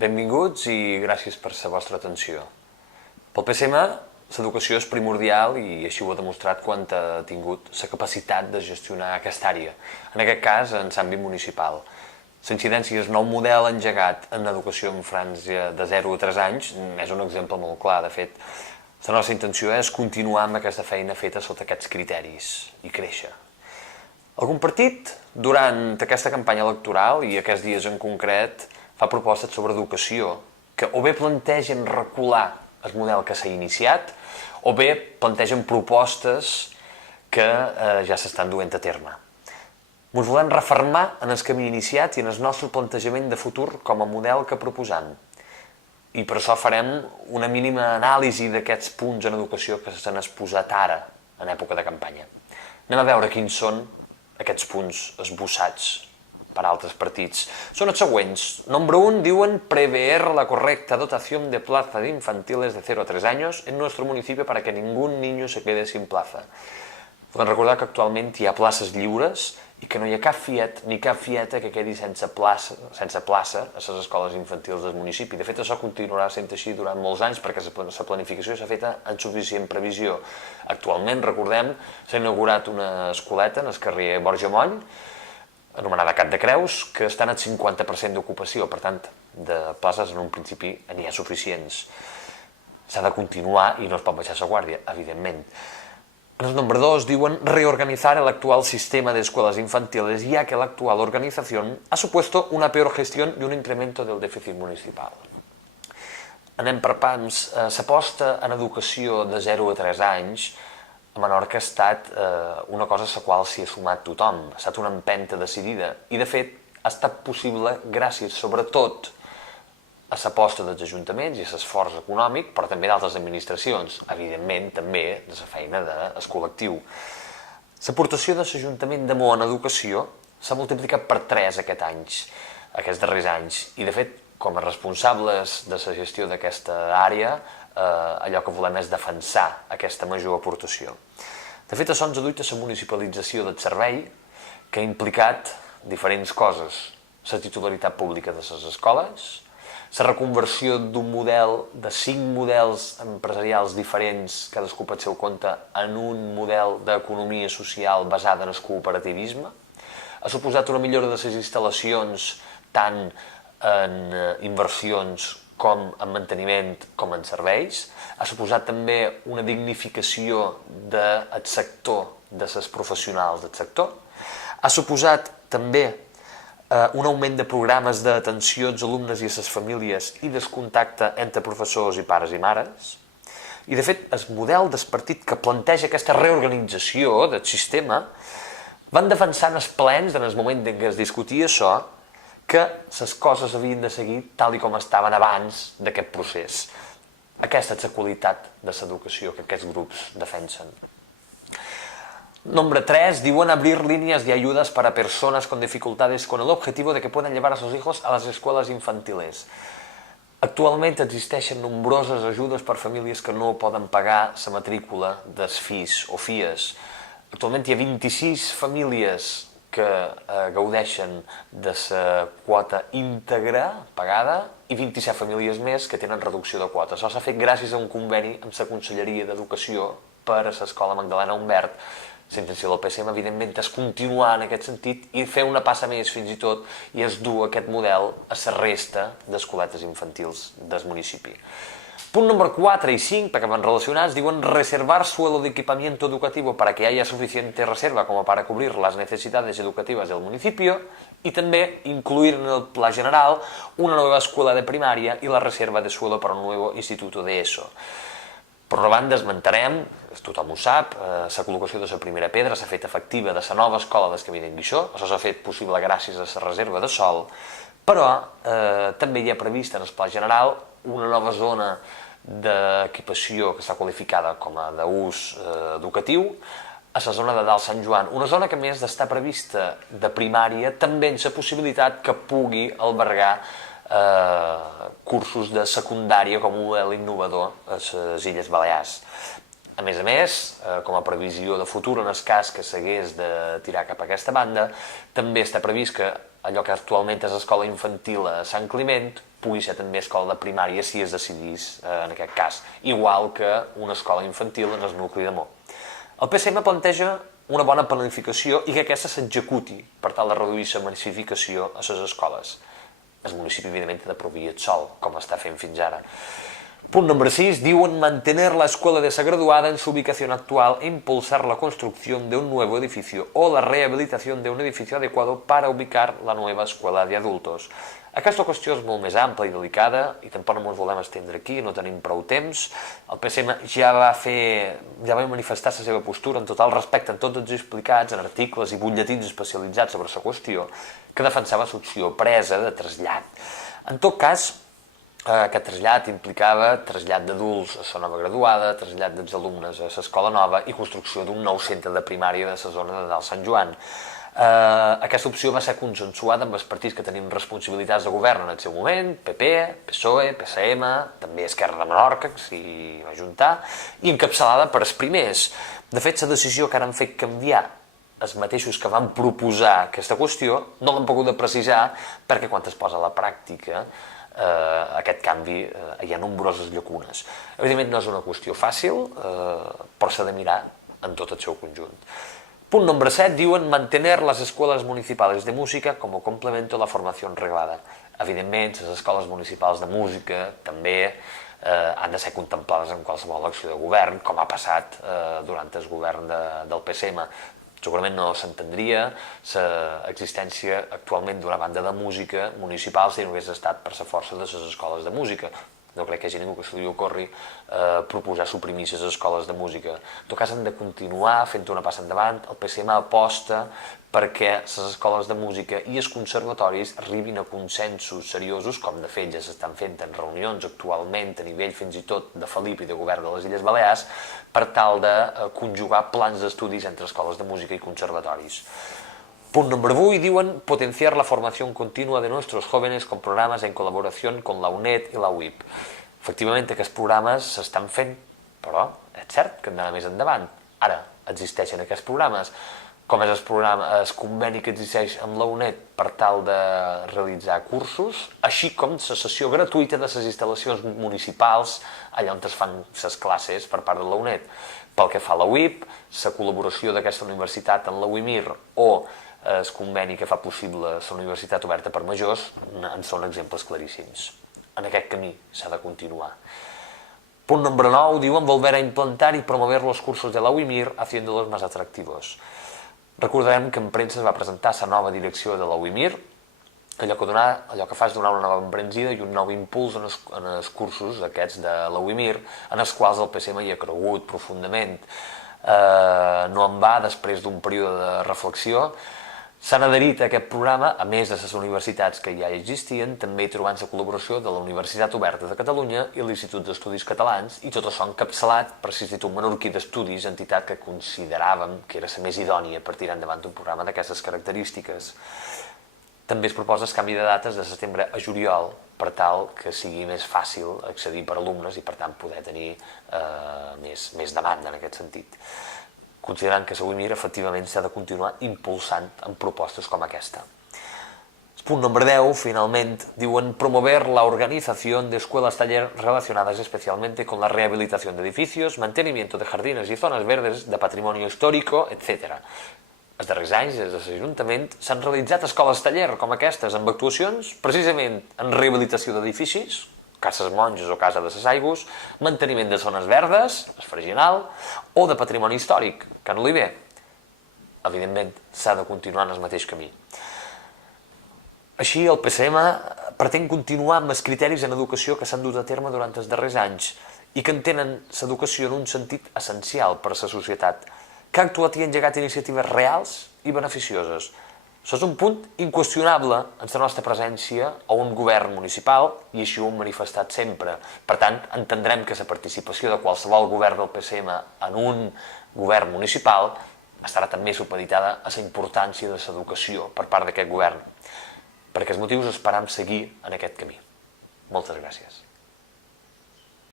Benvinguts i gràcies per la vostra atenció. Pel PSM, l'educació és primordial i així ho ha demostrat quan ha tingut la capacitat de gestionar aquesta àrea, en aquest cas en l'àmbit municipal. La incidència del nou model engegat en educació en franja de 0 a 3 anys és un exemple molt clar. De fet, la nostra intenció és continuar amb aquesta feina feta sota aquests criteris i créixer. Algun partit, durant aquesta campanya electoral i aquests dies en concret, fa propostes sobre educació que o bé plantegen recular el model que s'ha iniciat o bé plantegen propostes que ja s'estan duent a terme. Ens volem refermar en el camí iniciat i en el nostre plantejament de futur com a model que proposam. I per això farem una mínima anàlisi d'aquests punts en educació que s'han exposat ara, en època de campanya. Anem a veure quins són aquests punts esbossats per altres partits. Són els següents. Número 1, diuen prever la correcta dotación de plazas infantiles de 0 a 3 años en nuestro municipio para que ningún niño se quede sin plaza. Volem recordar que actualment hi ha places lliures i que no hi ha cap fiet ni cap fieta que quedi sense plaça a les escoles infantils del municipi. De fet, això continuarà sent així durant molts anys perquè la planificació s'ha fet en suficient previsió. Actualment, recordem, s'ha inaugurat una escoleta en el carrer Borja Moll, anomenada Cap de Creus, que estan al 50% d'ocupació. Per tant, de places en un principi n'hi ha suficients. S'ha de continuar i no es pot baixar la guàrdia, evidentment. En el número 2 diuen reorganizar el actual sistema de escuelas infantiles ya que la actual organización ha supuesto una peor gestión y un incremento del déficit municipal. Anem per pams. S'aposta en educació de 0 a 3 anys a Menorca ha estat una cosa a la qual s'hi ha sumat tothom. Ha estat una empenta decidida i, de fet, ha estat possible gràcies, sobretot, a l'aposta dels ajuntaments i a l'esforç econòmic, però també d'altres administracions, evidentment també de la feina del col·lectiu. L'aportació de l'Ajuntament de Mo en educació s'ha multiplicat per 3 aquests darrers anys, i de fet, com a responsables de la gestió d'aquesta àrea, allò que volem és defensar aquesta major aportació. De fet, això ens ha dut a la municipalització del servei, que ha implicat diferents coses: la titularitat pública de les escoles, la reconversió d'un model de 5 models empresarials diferents, cadascú pel seu compte, en un model d'economia social basada en el cooperativisme. Ha suposat una millora de les instal·lacions tant en inversions com en manteniment com en serveis. Ha suposat també una dignificació del sector, de les professionals del sector. Ha suposat també un augment de programes d'atenció als alumnes i a les famílies i del contacte entre professors i pares i mares. I, de fet, el model del partit que planteja aquesta reorganització del sistema van defensar en els plens, en el moment en què es discutia això, que les coses havien de seguir tal com estaven abans d'aquest procés. Aquesta és la qualitat de l'educació que aquests grups defensen. Número 3, diuen abrir líneas de ayudas para personas con dificultades con el objetivo de que puedan llevar a sus hijos a las escuelas infantiles. Actualment existeixen nombroses ajudes per famílies que no poden pagar la matrícula dels fills o filles. Actualment hi ha 26 famílies que gaudeixen de la quota íntegra pagada i 27 famílies més que tenen reducció de quota. Això s'ha fet gràcies a un conveni amb la Conselleria d'Educació per a l'Escola Magdalena Humbert. La intenció del PSM, evidentment, és continuar en aquest sentit i fer una passa més, fins i tot, i es dur aquest model a la resta d'escoletes infantils del municipi. Punt número 4 y 5, perquè van relacionats, diuen reservar suelo de equipamiento educativo para que haya suficiente reserva como para cubrir las necesidades educativas del municipio y també incluir en el pla general una nueva escuela de primaria y la reserva de suelo para un nuevo instituto de ESO. Per una banda, esmentarem, tothom ho sap, la col·locació de la primera pedra s'ha fet efectiva de la nova escola del Camí d'en Guixó. Això s'ha fet possible gràcies a la reserva de sòl, però també hi ha prevista en el pla general una nova zona d'equipació que està qualificada com a d'ús educatiu a la zona de Dalt Sant Joan, una zona que, a més d'estar prevista de primària, també en la possibilitat que pugui albergar cursos de secundària com un model innovador a les Illes Balears. A més, com a previsió de futur, en el cas que s'hagués de tirar cap a aquesta banda, també està previst que allò que actualment és escola infantil a Sant Climent pugui ser també escola de primària si es decidís en aquest cas, igual que una escola infantil en el nucli de Mó. El PSM planteja una bona planificació i que aquesta s'executi per tal de reduir la massificació a les escoles. El municipi, evidentment, ha de proveir el sol, com està fent fins ara. Punt número 6, diuen mantener la escuela de esa graduada en su ubicación actual e impulsar la construcción de un nuevo edificio o la rehabilitación de un edificio adecuado para ubicar la nueva escuela de adultos. Aquesta qüestió és molt més ampla i delicada i tampoc no ens volem estendre aquí, no tenim prou temps. El PSM ja va manifestar la seva postura en total respecte en tots els explicats, en articles i butlletins especialitzats sobre la qüestió, que defensava l'opció presa de trasllat. En tot cas, aquest trasllat implicava trasllat d'adults a la nova graduada, trasllat dels alumnes a l'escola nova i construcció d'un nou centre de primària de la zona de Dalt Sant Joan. Aquesta opció va ser consensuada amb els partits que tenien responsabilitats de govern en el seu moment, PP, PSOE, PSM, també Esquerra de Menorca, que s'hi va ajuntar, i encapçalada per els primers. De fet, la decisió que ara han fet canviar els mateixos que van proposar aquesta qüestió no l'han pogut precisar perquè quan es posa a la pràctica aquest canvi hi ha nombroses llacunes. Evidentment no és una qüestió fàcil, però s'ha de mirar en tot el seu conjunt. Punt número 7, diuen mantener les escoles municipals de música com a complemento a la formació reglada. Evidentment, les escoles municipals de música també han de ser contemplades en qualsevol acció de govern, com ha passat durant el govern del PSM. Segurament no s'entendria l'existència actualment d'una banda de música municipal si no hagués estat per la força de les escoles de música. No crec que hi hagi ningú que se li ocorri proposar suprimir les escoles de música. En tot cas, hem de continuar fent una passa endavant. El PSM aposta perquè les escoles de música i els conservatoris arribin a consensos seriosos, com de fet ja s'estan fent en reunions actualment a nivell fins i tot de Felip i de govern de les Illes Balears, per tal de conjugar plans d'estudis entre escoles de música i conservatoris. Punt número 8, diuen potenciar la formación continua de nuestros jóvenes con programas en colaboración con la UNED i la UIP. Efectivament, aquests programes s'estan fent, però és cert que han d'anar més endavant. Ara, existeixen aquests programes, com és el conveni que existeix amb la UNED per tal de realitzar cursos, així com la cessió gratuïta de les instal·lacions municipals allà on es fan les classes per part de la UNED. Pel que fa a la UIP, la col·laboració d'aquesta universitat amb la UIMIR o el conveni que fa possible la Universitat Oberta per Majors en són exemples claríssims. En aquest camí s'ha de continuar. Punt número 9, diuen volver a implantar y promover los cursos de la UIMIR haciéndolos más atractivos. Recordarem que en premsa es va presentar la nova direcció de la UIMIR, allò que fa és donar una nova embranzida i un nou impuls en els cursos aquests de la UIMIR, en els quals el PSM hi ha cregut profundament. No en va, després d'un període de reflexió, s'han adherit a aquest programa, a més de les universitats que ja existien, també trobant la col·laboració de la Universitat Oberta de Catalunya i l'Institut d'Estudis Catalans, i tot això encapçalat per l'Institut Menorquí d'Estudis, entitat que consideràvem que era la més idònia per tirar endavant un programa d'aquestes característiques. També es proposa el canvi de dates de setembre a juliol per tal que sigui més fàcil accedir per alumnes i per tant poder tenir més demanda en aquest sentit. Considerant que la UIMIR efectivament s'ha de continuar impulsant en propostes com aquesta. El punt número 10, finalment, diuen promover la organización de escuelas taller relacionadas especialmente con la rehabilitación de edificios, mantenimiento de jardines y zonas verdes de patrimonio histórico, etc. Els darrers anys, des de l'Ajuntament, s'han realitzat escoles taller com aquestes, amb actuacions precisament en rehabilitació d'edificis, cases monges o casa de ses aigües, manteniment de zones verdes, el freginal, o de patrimoni històric, Can Oliver. Evidentment, s'ha de continuar en el mateix camí. Així, el PSM pretén continuar amb els criteris en educació que s'han dut a terme durant els darrers anys i que entenen l'educació en un sentit essencial per a la societat, que ha actuat i engegat iniciatives reals i beneficioses. Això és un punt inqüestionable en la nostra presència a un govern municipal i així ho hem manifestat sempre. Per tant, entendrem que la participació de qualsevol govern del PSM en un govern municipal estarà també supeditada a la importància de l'educació per part d'aquest govern. Per aquests motius esperam seguir en aquest camí. Moltes gràcies.